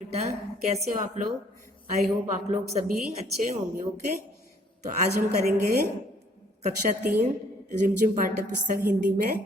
बेटा, कैसे हो आप लोग। आई होप आप लोग सभी अच्छे होंगे। ओके, तो आज हम करेंगे कक्षा 3 रिमझिम पाठ्य पुस्तक हिंदी में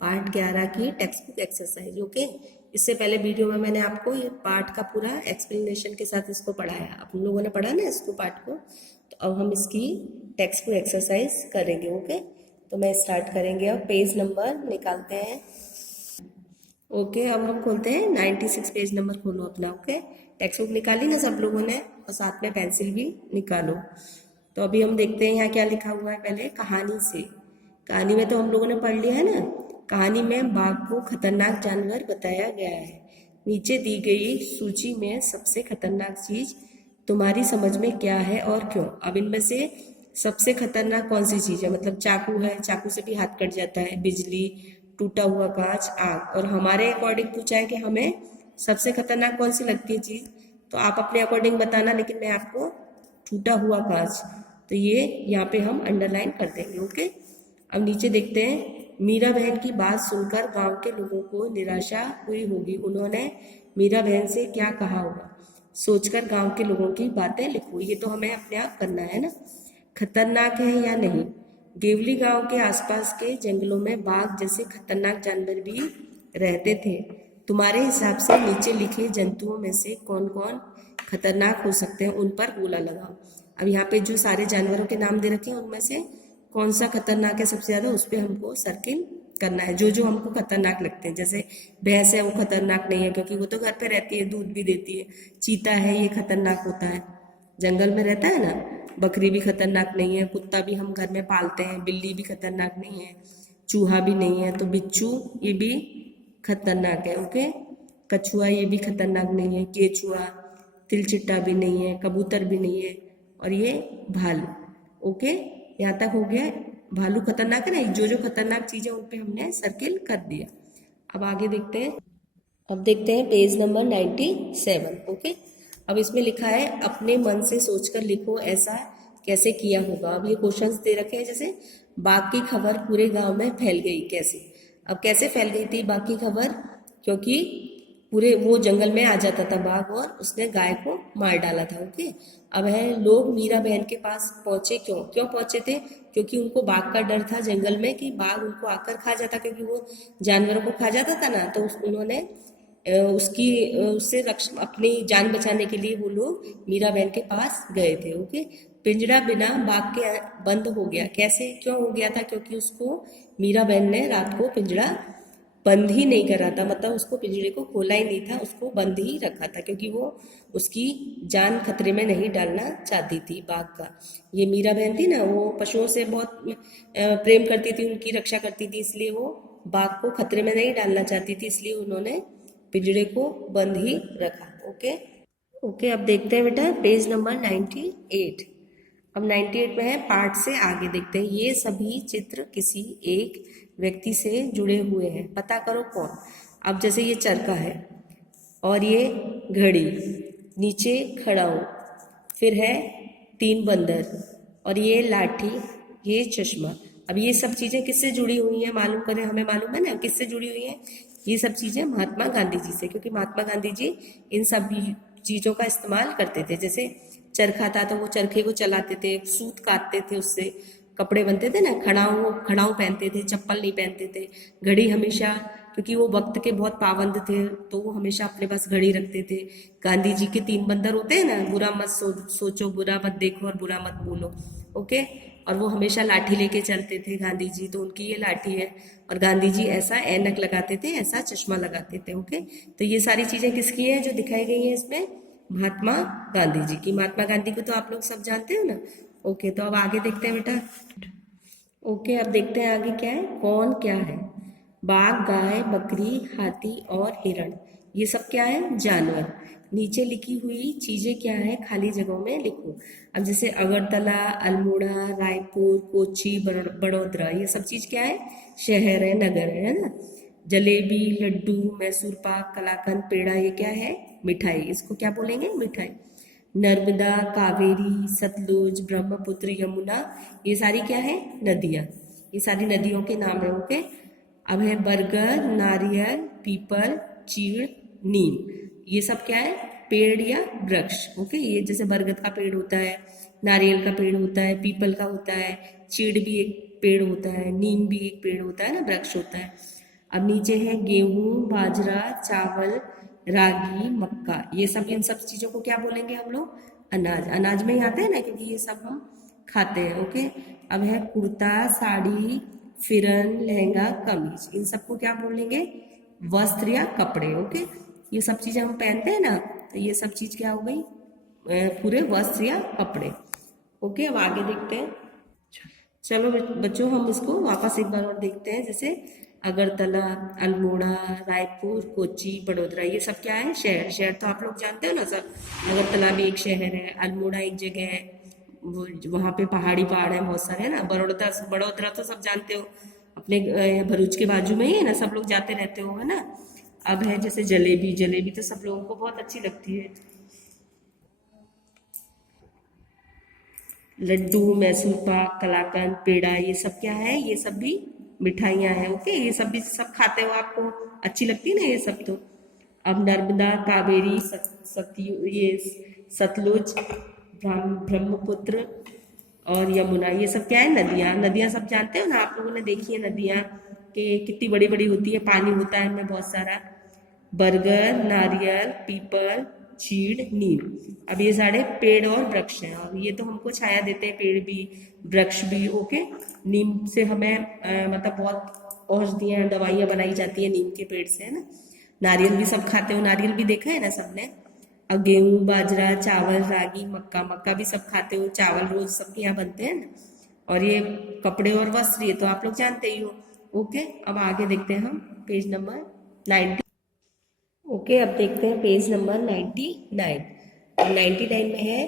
पाठ 11 की टेक्स्ट बुक एक्सरसाइज। ओके, इससे पहले वीडियो में मैंने आपको ये पाठ का पूरा एक्सप्लेनेशन के साथ इसको पढ़ाया। आप लोगों ने पढ़ा ना इसको पाठ को, तो अब हम इसकी टेक्स्ट बुक एक्सरसाइज करेंगे। ओके, तो मैं स्टार्ट करेंगे। अब पेज नंबर निकालते हैं। ओके, अब हम खोलते हैं 96 पेज नंबर खोलो अपना। ओके, टेक्स्ट बुक निकाली ना सब लोगों ने, और साथ में पेंसिल भी निकालो। तो अभी हम देखते हैं यहाँ क्या लिखा हुआ है। पहले कहानी से, कहानी में तो हम लोगों ने पढ़ लिया है ना। कहानी में बाघ को खतरनाक जानवर बताया गया है। नीचे दी गई सूची में सबसे खतरनाक चीज तुम्हारी समझ में क्या है और क्यों। अब इनमें से सबसे खतरनाक कौन सी चीज है, मतलब चाकू है, चाकू से भी हाथ कट जाता है, बिजली, टूटा हुआ कांच, आग। और हमारे अकॉर्डिंग पूछा है कि हमें सबसे खतरनाक कौन सी लगती है चीज, तो आप अपने अकॉर्डिंग बताना, लेकिन मैं आपको टूटा हुआ कांच, तो ये यहाँ पे हम अंडरलाइन कर देंगे। ओके, अब नीचे देखते हैं। मीरा बहन की बात सुनकर गांव के लोगों को निराशा हुई होगी। उन्होंने मीरा बहन से क्या कहा होगा, सोचकर गांव के लोगों की बातें लिखो। ये तो हमें अपने आप करना है ना। खतरनाक है या नहीं। देवली गांव के आसपास के जंगलों में बाघ जैसे खतरनाक जानवर भी रहते थे। तुम्हारे हिसाब से नीचे लिखे जंतुओं में से कौन कौन खतरनाक हो सकते हैं, उन पर गोला लगाओ। अब यहाँ पे जो सारे जानवरों के नाम दे रखे हैं उनमें से कौन सा खतरनाक है सबसे ज्यादा, उस पर हमको सर्किल करना है। जो जो हमको खतरनाक लगते हैं, जैसे भैंस है वो खतरनाक नहीं है क्योंकि वो तो घर पे रहती है, दूध भी देती है। चीता है, ये खतरनाक होता है, जंगल में रहता है ना। बकरी भी खतरनाक नहीं है, कुत्ता भी हम घर में पालते हैं, बिल्ली भी खतरनाक नहीं है, चूहा भी नहीं है, तो बिच्छू ये भी खतरनाक है। ओके, कछुआ ये भी खतरनाक नहीं है, केचुआ, तिलचिट्टा भी नहीं है, कबूतर भी नहीं है, और ये भालू। ओके, यहाँ तक हो गया। भालू खतरनाक है ना। जो जो खतरनाक चीज है उन पे हमने सर्किल कर दिया। अब आगे देखते हैं। अब देखते हैं पेज नंबर 97। ओके, अब इसमें लिखा है अपने मन से सोचकर लिखो ऐसा कैसे किया होगा। अब ये क्वेश्चंस दे रखे हैं, जैसे बाघ की खबर पूरे गांव में फैल गई कैसे। अब कैसे फैल गई थी बाघ की खबर, क्योंकि पूरे वो जंगल में आ जाता था बाघ और उसने गाय को मार डाला था। ओके, अब है लोग मीरा बहन के पास पहुंचे। क्यों क्यों पहुंचे थे, क्योंकि उनको बाघ का डर था जंगल में कि बाघ उनको आकर खा जाता, क्योंकि वो जानवरों को खा जाता था ना। तो उन्होंने उसकी उससे रक्षा, अपनी जान बचाने के लिए वो लोग मीरा बहन के पास गए थे। ओके, पिंजरा बिना बाघ के बंद हो गया। कैसे, क्यों हो गया था, क्योंकि उसको मीरा बहन ने रात को पिंजरा बंद ही नहीं करा था, मतलब उसको पिंजरे को खोला ही नहीं था, उसको बंद ही रखा था, क्योंकि वो उसकी जान खतरे में नहीं डालना चाहती थी बाघ का। ये मीरा बहन थी ना, वो पशुओं से बहुत प्रेम करती थी, उनकी रक्षा करती थी, इसलिए वो बाघ को खतरे में नहीं डालना चाहती थी, इसलिए उन्होंने पिंजरे को बंद ही रखा। ओके, ओके, अब देखते हैं बेटा पेज नंबर 98। अब 98 में है पाठ से आगे देखते हैं। ये सभी चित्र किसी एक व्यक्ति से जुड़े हुए हैं, पता करो कौन। अब जैसे ये चरखा है, और ये घड़ी, नीचे खड़ा हो, फिर है 3 बंदर, और ये लाठी, ये चश्मा। अब ये सब चीजें किससे जुड़ी हुई हैं मालूम करें, हमें मालूम है ना किससे जुड़ी हुई हैं। ये सब चीजें महात्मा गांधी जी से, क्योंकि महात्मा गांधी जी इन सब चीजों का इस्तेमाल करते थे। जैसे चरखा था तो वो चरखे को चलाते थे, सूत काटते थे, उससे कपड़े बनते थे ना, खड़ाऊ पहनते थे, चप्पल नहीं पहनते थे। घड़ी हमेशा, क्योंकि वो वक्त के बहुत पाबंद थे, तो वो हमेशा अपने पास घड़ी रखते थे। गांधी जी के 3 बंदर होते हैं ना, बुरा मत सोचो, बुरा मत देखो और बुरा मत बोलो। ओके, और वो हमेशा लाठी लेके चलते थे गांधी जी, तो उनकी ये लाठी है। और गांधी जी ऐसा ऐनक लगाते थे, ऐसा चश्मा लगाते थे। ओके, तो ये सारी चीजें किसकी हैं जो दिखाई गई हैं इसमें, महात्मा गांधी जी की। महात्मा गांधी को तो आप लोग सब जानते हो ना। ओके, तो अब आगे देखते हैं बेटा। ओके, अब देखते हैं आगे क्या है, कौन क्या है। बाघ, गाय, बकरी, हाथी और हिरण, ये सब क्या है, जानवर। नीचे लिखी हुई चीजें क्या है, खाली जगहों में लिखो। अब जैसे अगरतला, अल्मोड़ा, रायपुर, कोच्चि, बड़ोदरा, ये सब चीज क्या है, शहर है, नगर है ना। जलेबी, लड्डू, मैसूर पाक, कलाकंद, पेड़ा, ये क्या है, मिठाई। इसको क्या बोलेंगे, मिठाई। नर्मदा, कावेरी, सतलुज, ब्रह्मपुत्र, यमुना, ये सारी क्या है, नदियाँ। ये सारी नदियों के नाम है। ओके, अब है बरगद, नारियल, पीपल, चीड़, नीम, ये सब क्या है, पेड़ या वृक्ष। ओके, ये जैसे बरगद का पेड़ होता है, नारियल का पेड़ होता है, पीपल का होता है, चीड़ भी एक पेड़ होता है, नीम भी एक पेड़ होता है ना, वृक्ष होता है। अब नीचे है गेहूं, बाजरा, चावल, रागी, मक्का। ये सब, इन सब चीजों को क्या बोलेंगे हम लोग? अनाज। अनाज में ही आते हैं ना, क्योंकि ये सब हम खाते हैं। ओके, अब है कुर्ता, साड़ी, फिरन, लहंगा, कमीज। इन सबको क्या बोलेंगे? वस्त्र या कपड़े। ओके, ये सब चीजें हम पहनते हैं ना, तो ये सब चीज क्या हो गई? पूरे वस्त्र या कपड़े। ओके, अब आगे देखते हैं। चलो बच्चों, हम इसको वापस एक बार और देखते हैं। जैसे अगरतला, अल्मोड़ा, रायपुर, कोच्चि, बड़ोदरा, ये सब क्या है? शहर। शहर तो आप लोग जानते हो ना सर। अगरतला भी एक शहर है, अल्मोड़ा एक जगह है, वो वहाँ पे पहाड़ है बहुत सारे, है ना। बड़ोदरा, बड़ोदरा तो सब जानते हो, अपने भरूच के बाजू में ही है ना, सब लोग जाते रहते हो, है ना। अब है जैसे जलेबी। जलेबी तो सब लोगों को बहुत अच्छी लगती है। लड्डू, मैसूर पाक, कलाकंद, पेड़ा, ये सब क्या है? ये सब भी मिठाइयाँ हैं। ओके, ये सब भी सब खाते हो, आपको अच्छी लगती है ना ये सब तो। अब नर्मदा, कावेरी, ये सतलुज, ब्रह्मपुत्र और यमुना, ये सब क्या है? नदियाँ। नदियाँ सब जानते हो ना, आप लोगों ने देखी है नदियाँ कि कितनी बड़ी बड़ी होती है, पानी होता है इनमें बहुत सारा। बरगद, नारियल, पीपल, चीड़, नीम। अब ये सारे पेड़ और वृक्ष हैं, और ये तो हमको छाया देते हैं, पेड़ भी, वृक्ष भी। ओके, नीम से हमें मतलब बहुत औषधियाँ, दवाइयाँ बनाई जाती है नीम के पेड़ से, है ना। नारियल भी सब खाते हो, नारियल भी देखा है ना सबने। अब गेहूं, बाजरा, चावल, रागी, मक्का। मक्का भी सब खाते हो, चावल रोज सबके यहाँ बनते हैं ना। और ये कपड़े और वस्त्र, ये तो आप लोग जानते ही हो। ओके, अब आगे देखते हैं हम पेज नंबर 90। ओके, अब देखते हैं पेज नंबर 99। और 99 में है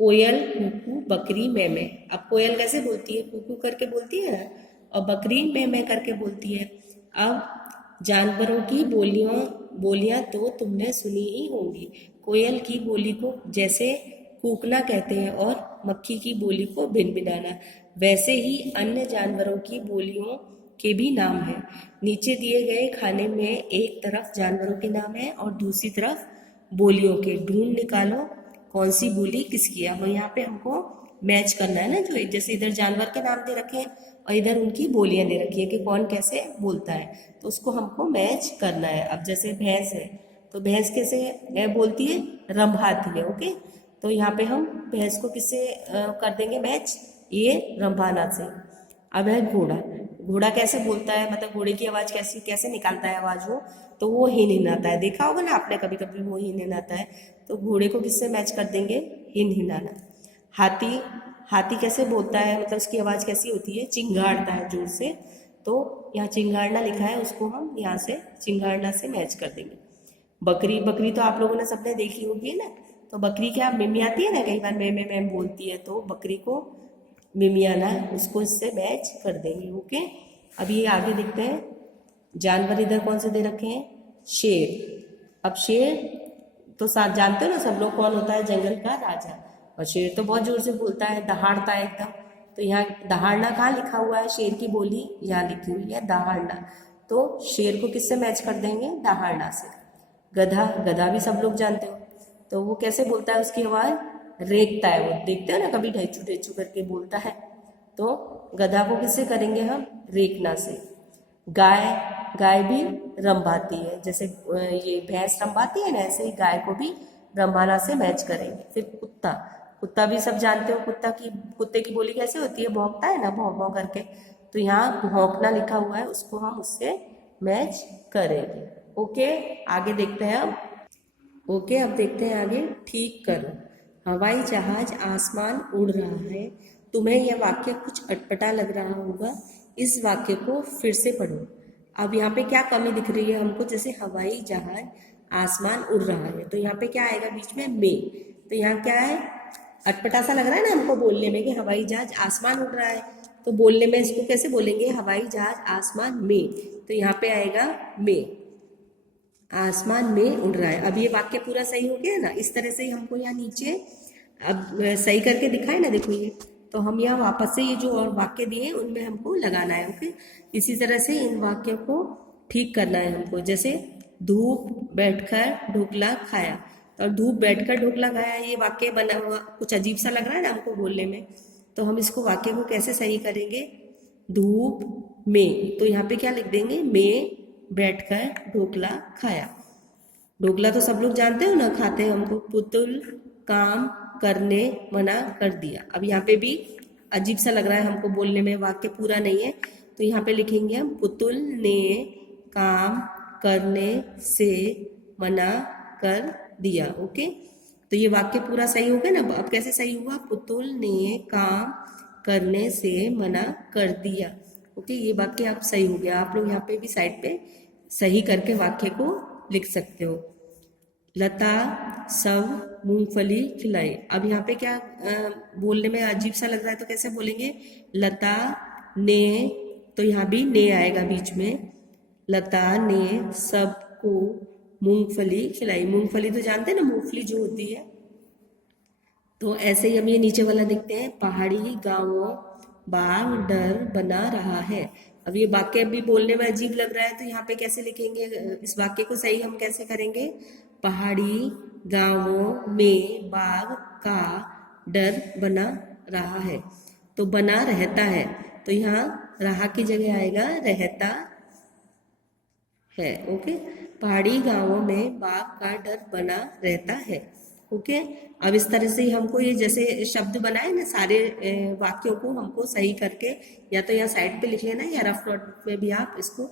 कोयल, कुकू, बकरी, मैमे। अब कोयल कैसे बोलती है? कुकू करके बोलती है ना, और बकरी मैमे करके बोलती है। अब जानवरों की बोलियां तो तुमने सुनी ही होंगी। कोयल की बोली को जैसे कूकना कहते हैं, और मक्खी की बोली को भिनभिनाना, वैसे ही अन्य जानवरों की बोलियों के भी नाम हैं। नीचे दिए गए खाने में एक तरफ जानवरों के नाम है और दूसरी तरफ बोलियों के। ढूंढ निकालो कौन सी बोली किसकी है। अब यहाँ पे हमको मैच करना है ना, जो जैसे इधर जानवर के नाम दे रखे हैं और इधर उनकी बोलियां दे रखी है कि कौन कैसे बोलता है, तो उसको हमको मैच करना है। अब जैसे भैंस है, तो भैंस कैसे बोलती है? रंभाती है। ओके, तो यहाँ पे हम भैंस को किससे कर देंगे मैच? ये रंभाना से। अब है घोड़ा। घोड़ा कैसे बोलता है? मतलब घोड़े की आवाज कैसे कैसे निकालता है आवाज वो? तो वो हिन हिनाता है। देखा होगा ना आपने कभी कभी, वो हिन हिनाता है। तो घोड़े को किससे मैच कर देंगे? हिन हिनाना। हाथी। हाथी कैसे बोलता है? मतलब उसकी आवाज कैसी होती है? चिंगाड़ता है जोर से। तो यहाँ चिंगाड़ना लिखा है, उसको हम यहाँ से चिंगाड़ना से मैच कर देंगे। बकरी। बकरी तो आप लोगों ने सबने देखी होगी ना। तो बकरी क्या मिमियाती है ना, कई बार मैं बोलती है, तो बकरी को मिमियाना, उसको इससे मैच कर देंगे। ओके, अब ये आगे देखते हैं। जानवर इधर कौन से दे रखे हैं? शेर। अब शेर तो साथ जानते हो ना सब लोग, कौन होता है? जंगल का राजा। और शेर तो बहुत जोर से बोलता है, दहाड़ता है एकदम। तो यहाँ दहाड़ना कहाँ लिखा हुआ है? शेर की बोली यहाँ लिखी हुई है, दहाड़ना। तो शेर को किससे मैच कर देंगे? दहाड़ना से। गधा। गधा भी सब लोग जानते हो, तो वो कैसे बोलता है? उसकी आवाज रेंगता है, वो देखते हो ना कभी, ढेचू ढेचू करके बोलता है। तो गधा को किससे करेंगे हम? रेंगना से। गाय। गाय भी रंभाती है, जैसे ये भैंस रंभाती है ना, ऐसे ही गाय को भी रंभाना से मैच करेंगे। फिर कुत्ता। कुत्ता भी सब जानते हो, कुत्ते की बोली कैसे होती है? भौंकता है ना, भौं भौं करके। तो यहाँ भौंकना लिखा हुआ है, उसको हम उससे मैच करेंगे। ओके, आगे देखते हैं अब। ओके, अब देखते हैं आगे। ठीक करो। हवाई जहाज आसमान उड़ रहा है। तुम्हें यह वाक्य कुछ अटपटा लग रहा होगा, इस वाक्य को फिर से पढ़ो। अब यहाँ पे क्या कमी दिख रही है हमको? जैसे हवाई जहाज आसमान उड़ रहा है, तो यहाँ पे क्या आएगा बीच में? में। तो यहाँ क्या है? अटपटा सा लग रहा है ना हमको बोलने में कि हवाई जहाज आसमान उड़ रहा है, तो बोलने में इसको कैसे बोलेंगे? हवाई जहाज आसमान में। तो यहाँ पे आएगा में, आसमान में उड़ रहा है। अब ये वाक्य पूरा सही हो गया ना। इस तरह से ही हमको यहाँ नीचे अब सही करके दिखाए ना, देखो ये। तो हम यहाँ वापस से ये जो और वाक्य दिए उनमें हमको लगाना है। ओके, इसी तरह से इन वाक्यों को ठीक करना है हमको। जैसे धूप बैठकर ढोकला खाया, और धूप बैठकर ढोकला खाया, ये वाक्य बना हुआ कुछ अजीब सा लग रहा है ना हमको बोलने में, तो हम इसको वाक्य को कैसे सही करेंगे? धूप में, तो यहाँ पे क्या लिख देंगे? में बैठकर ढोकला खाया। ढोकला तो सब लोग जानते हो ना, खाते हैं हमको। पुतुल काम करने मना कर दिया। अब यहाँ पे भी अजीब सा लग रहा है हमको बोलने में, वाक्य पूरा नहीं है, तो यहाँ पे लिखेंगे हम पुतुल ने काम करने से मना कर दिया। ओके, तो ये वाक्य पूरा सही हो गया ना। अब कैसे सही हुआ? पुतुल ने काम करने से मना कर दिया। ओके, ये वाक्य आप सही हो गया। आप लोग यहाँ पे भी साइड पे सही करके वाक्य को लिख सकते हो। लता सब मूंगफली खिलाई। अब यहाँ पे क्या बोलने में अजीब सा लग रहा है, तो कैसे बोलेंगे? लता ने, तो यहाँ भी ने आएगा बीच में। लता ने सबको मूंगफली खिलाई। मूंगफली तो जानते हैं ना, मूंगफली जो होती है। तो ऐसे ही हम ये नीचे वाला देखते हैं, पहाड़ी गांवों बाघ डर बना रहा है। अब ये वाक्य भी बोलने में अजीब लग रहा है, तो यहाँ पे कैसे लिखेंगे? इस वाक्य को सही हम कैसे करेंगे? पहाड़ी गांवों में बाघ का डर बना रहा है, तो बना रहता है, तो यहाँ रहा की जगह आएगा रहता है। ओके, पहाड़ी गांवों में बाघ का डर बना रहता है। ओके, अब इस तरह से हमको ये जैसे शब्द बनाए ना, सारे वाक्यों को हमको सही करके या तो यहाँ साइड पे लिख लेना, या रफ नोट में भी आप इसको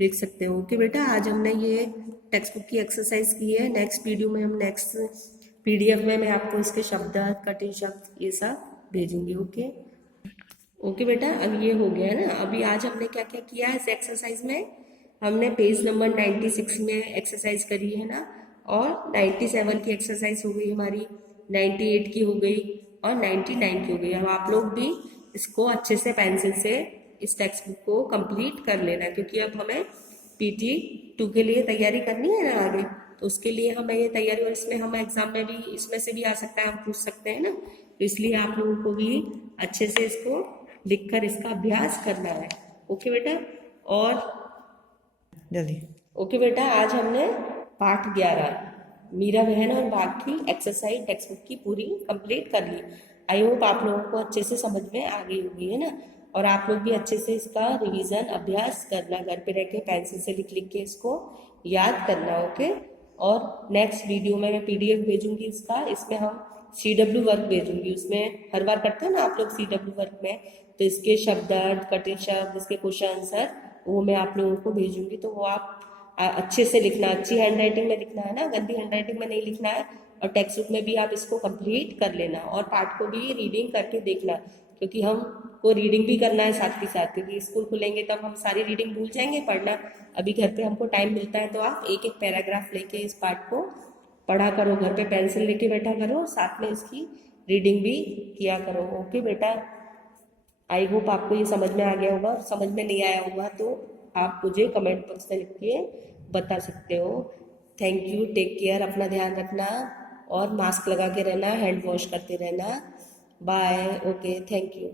लिख सकते हो। ओके बेटा, आज हमने ये टेक्स्ट बुक की एक्सरसाइज की है। नेक्स्ट वीडियो में हम नेक्स्ट PDF में मैं आपको इसके शब्द, कठिन शब्द ये सब भेजूंगी। ओके ओके बेटा, अब ये हो गया है ना। अभी आज हमने क्या क्या किया है इस एक्सरसाइज में? हमने पेज नंबर 96 में एक्सरसाइज करी है ना, और 97 की एक्सरसाइज हो गई हमारी, 98 की हो गई, और 99 की हो गई। अब आप लोग भी इसको अच्छे से पेंसिल से इस टेक्स्ट बुक को कंप्लीट कर लेना, क्योंकि अब हमें PT 2 के लिए तैयारी करनी है ना आगे, तो उसके लिए हमें ये तैयारी, और इसमें हम एग्जाम में भी इसमें से भी आ सकता है, हम पूछ सकते हैं ना, तो इसलिए आप लोगों को भी अच्छे से इसको लिखकर इसका अभ्यास करना है। ओके बेटा, और जल्दी। ओके बेटा, आज हमने पाठ 11 मीरा बहन और बाघ की एक्सरसाइज टेक्स्ट बुक की पूरी कंप्लीट कर ली। आई होप आप लोगों को अच्छे से समझ में आ गई होगी, है ना। और आप लोग भी अच्छे से इसका रिवीजन अभ्यास करना, घर पे रह के पेंसिल से लिख लिख के इसको याद करना। ओके, और नेक्स्ट वीडियो में मैं PDF भेजूंगी इसका, इसमें हम CW वर्क भेजूंगी। उसमें हर बार करते हो ना आप लोग CW वर्क में, तो इसके शब्द, कठिन शब्द, इसके क्वेश्चन आंसर, वो मैं आप लोगों को भेजूंगी। तो वो आप अच्छे से लिखना, अच्छी हैंडराइटिंग में लिखना है ना, गंदी हैंडराइटिंग में नहीं लिखना है। और टेक्स्ट बुक में भी आप इसको कंप्लीट कर लेना, और पाठ को भी रीडिंग करके देखना, क्योंकि हमको रीडिंग भी करना है साथ ही साथ, क्योंकि स्कूल खुलेंगे तब हम सारी रीडिंग भूल जाएंगे पढ़ना। अभी घर पे हमको टाइम मिलता है, तो आप एक एक पैराग्राफ लेके इस पाठ को पढ़ा करो, घर पे पेंसिल लेके बैठा करो, साथ में इसकी रीडिंग भी किया करो। ओके बेटा, आई होप आपको ये समझ में आ गया होगा। समझ में नहीं आया होगा तो आप मुझे कमेंट बॉक्स में लिख के बता सकते हो। थैंक यू, टेक केयर, अपना ध्यान रखना, और मास्क लगा के रहना, हैंड वॉश करते रहना। बाय। Okay, thank you.